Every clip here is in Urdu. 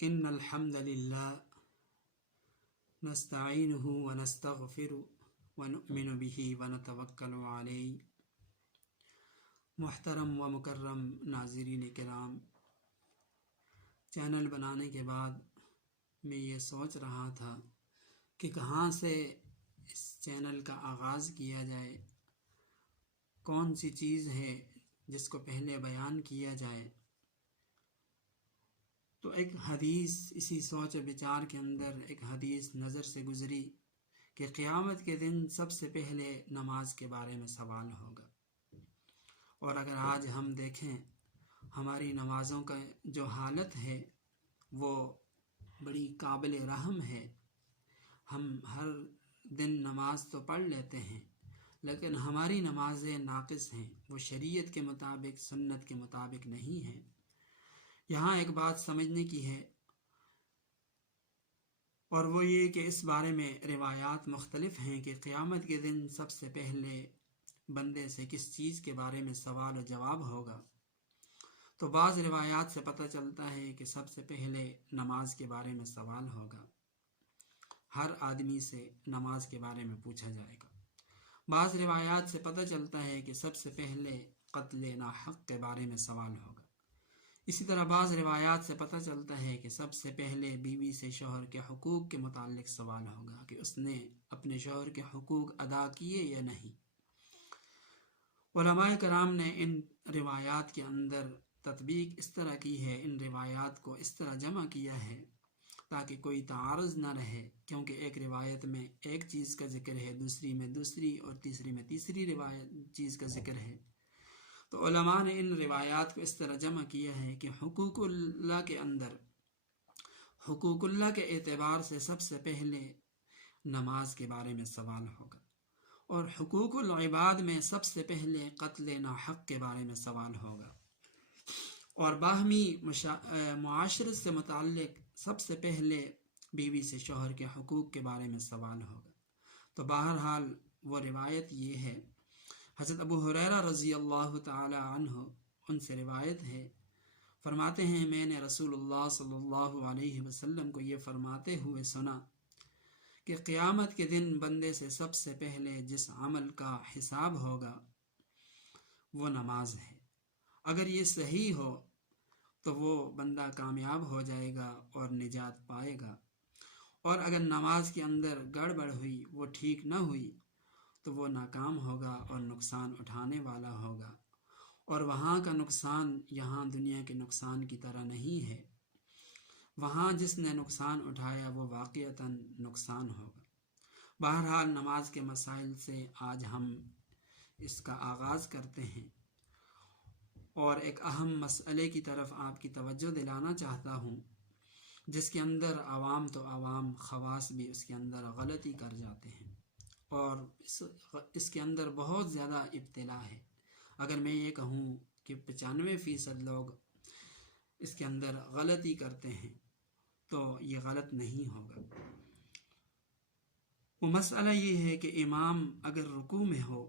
ان الحمد للہ نستعینہ ونستغفرہ ونؤمن بہ ونتوکل علیہ۔ محترم و مکرم ناظرین کرام، چینل بنانے کے بعد میں یہ سوچ رہا تھا کہ کہاں سے اس چینل کا آغاز کیا جائے، کون سی چیز ہے جس کو پہلے بیان کیا جائے۔ تو ایک حدیث اسی سوچ و بچار کے اندر ایک حدیث نظر سے گزری کہ قیامت کے دن سب سے پہلے نماز کے بارے میں سوال ہوگا۔ اور اگر آج ہم دیکھیں ہماری نمازوں کا جو حالت ہے وہ بڑی قابل رحم ہے۔ ہم ہر دن نماز تو پڑھ لیتے ہیں لیکن ہماری نمازیں ناقص ہیں، وہ شریعت کے مطابق، سنت کے مطابق نہیں ہیں۔ یہاں ایک بات سمجھنے کی ہے، اور وہ یہ کہ اس بارے میں روایات مختلف ہیں کہ قیامت کے دن سب سے پہلے بندے سے کس چیز کے بارے میں سوال و جواب ہوگا۔ تو بعض روایات سے پتہ چلتا ہے کہ سب سے پہلے نماز کے بارے میں سوال ہوگا، ہر آدمی سے نماز کے بارے میں پوچھا جائے گا۔ بعض روایات سے پتہ چلتا ہے کہ سب سے پہلے قتل ناحق کے بارے میں سوال ہوگا۔ اسی طرح بعض روایات سے پتہ چلتا ہے کہ سب سے پہلے بیوی سے شوہر کے حقوق کے متعلق سوال ہوگا کہ اس نے اپنے شوہر کے حقوق ادا کیے یا نہیں۔ علماء کرام نے ان روایات کے اندر تطبیق اس طرح کی ہے، ان روایات کو اس طرح جمع کیا ہے تاکہ کوئی تعارض نہ رہے، کیونکہ ایک روایت میں ایک چیز کا ذکر ہے، دوسری میں دوسری، اور تیسری میں تیسری چیز کا ذکر ہے۔ تو علماء نے ان روایات کو اس طرح جمع کیا ہے کہ حقوق اللہ کے اندر، حقوق اللہ کے اعتبار سے سب سے پہلے نماز کے بارے میں سوال ہوگا، اور حقوق العباد میں سب سے پہلے قتل ناحق کے بارے میں سوال ہوگا، اور باہمی معاشرت سے متعلق سب سے پہلے بیوی سے شوہر کے حقوق کے بارے میں سوال ہوگا۔ تو بہرحال وہ روایت یہ ہے، حضرت ابو ہریرہ رضی اللہ تعالی عنہ ان سے روایت ہے، فرماتے ہیں میں نے رسول اللہ صلی اللہ علیہ وسلم کو یہ فرماتے ہوئے سنا کہ قیامت کے دن بندے سے سب سے پہلے جس عمل کا حساب ہوگا وہ نماز ہے۔ اگر یہ صحیح ہو تو وہ بندہ کامیاب ہو جائے گا اور نجات پائے گا، اور اگر نماز کے اندر گڑبڑ ہوئی، وہ ٹھیک نہ ہوئی، تو وہ ناکام ہوگا اور نقصان اٹھانے والا ہوگا، اور وہاں کا نقصان یہاں دنیا کے نقصان کی طرح نہیں ہے۔ وہاں جس نے نقصان اٹھایا وہ واقعتاً نقصان ہوگا۔ بہرحال نماز کے مسائل سے آج ہم اس کا آغاز کرتے ہیں، اور ایک اہم مسئلے کی طرف آپ کی توجہ دلانا چاہتا ہوں، جس کے اندر عوام تو عوام، خواص بھی اس کے اندر غلطی کر جاتے ہیں، اور اس کے اندر بہت زیادہ ابتلا ہے۔ اگر میں یہ کہوں کہ 95% لوگ اس کے اندر غلطی کرتے ہیں تو یہ غلط نہیں ہوگا۔ وہ مسئلہ یہ ہے کہ امام اگر رکوع میں ہو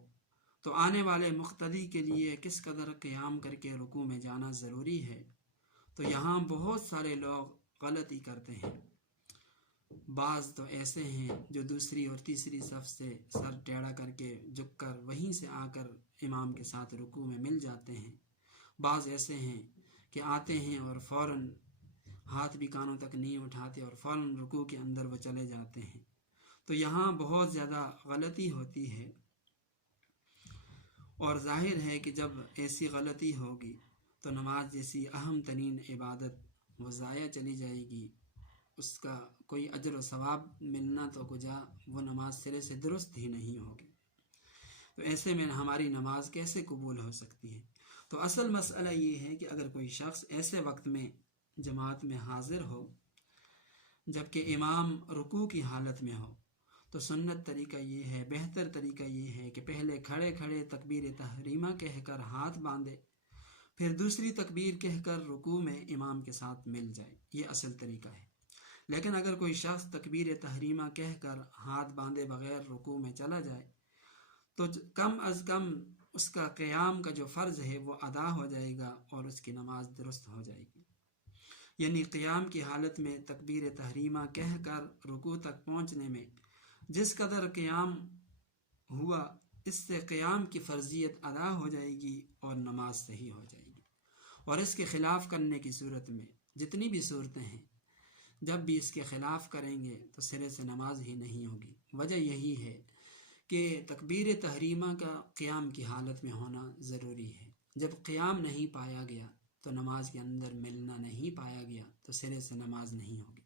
تو آنے والے مقتدی کے لیے کس قدر قیام کر کے رکوع میں جانا ضروری ہے۔ تو یہاں بہت سارے لوگ غلطی کرتے ہیں۔ بعض تو ایسے ہیں جو دوسری اور تیسری صف سے سر ٹیڑھا کر کے جھک کر وہیں سے آ کر امام کے ساتھ رکوع میں مل جاتے ہیں۔ بعض ایسے ہیں کہ آتے ہیں اور فوراً ہاتھ بھی کانوں تک نہیں اٹھاتے اور فوراً رکوع کے اندر وہ چلے جاتے ہیں۔ تو یہاں بہت زیادہ غلطی ہوتی ہے، اور ظاہر ہے کہ جب ایسی غلطی ہوگی تو نماز جیسی اہم ترین عبادت وہ ضائع چلی جائے گی، اس کا کوئی اجر و ثواب ملنا تو کجا، وہ نماز سرے سے درست ہی نہیں ہوگی۔ تو ایسے میں ہماری نماز کیسے قبول ہو سکتی ہے؟ تو اصل مسئلہ یہ ہے کہ اگر کوئی شخص ایسے وقت میں جماعت میں حاضر ہو جبکہ امام رکوع کی حالت میں ہو، تو سنت طریقہ یہ ہے، بہتر طریقہ یہ ہے کہ پہلے کھڑے کھڑے تکبیر تحریمہ کہہ کر ہاتھ باندھے، پھر دوسری تکبیر کہہ کر رکوع میں امام کے ساتھ مل جائے۔ یہ اصل طریقہ ہے۔ لیکن اگر کوئی شخص تکبیر تحریمہ کہہ کر ہاتھ باندھے بغیر رکوع میں چلا جائے تو کم از کم اس کا قیام کا جو فرض ہے وہ ادا ہو جائے گا اور اس کی نماز درست ہو جائے گی۔ یعنی قیام کی حالت میں تکبیر تحریمہ کہہ کر رکوع تک پہنچنے میں جس قدر قیام ہوا اس سے قیام کی فرضیت ادا ہو جائے گی اور نماز صحیح ہو جائے گی۔ اور اس کے خلاف کرنے کی صورت میں جتنی بھی صورتیں ہیں جب بھی اس کے خلاف کریں گے تو سرے سے نماز ہی نہیں ہوگی۔ وجہ یہی ہے کہ تکبیر تحریمہ کا قیام کی حالت میں ہونا ضروری ہے۔ جب قیام نہیں پایا گیا تو نماز کے اندر ملنا نہیں پایا گیا تو سرے سے نماز نہیں ہوگی۔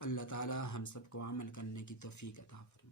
اللہ تعالی ہم سب کو عمل کرنے کی توفیق عطا فرمائے۔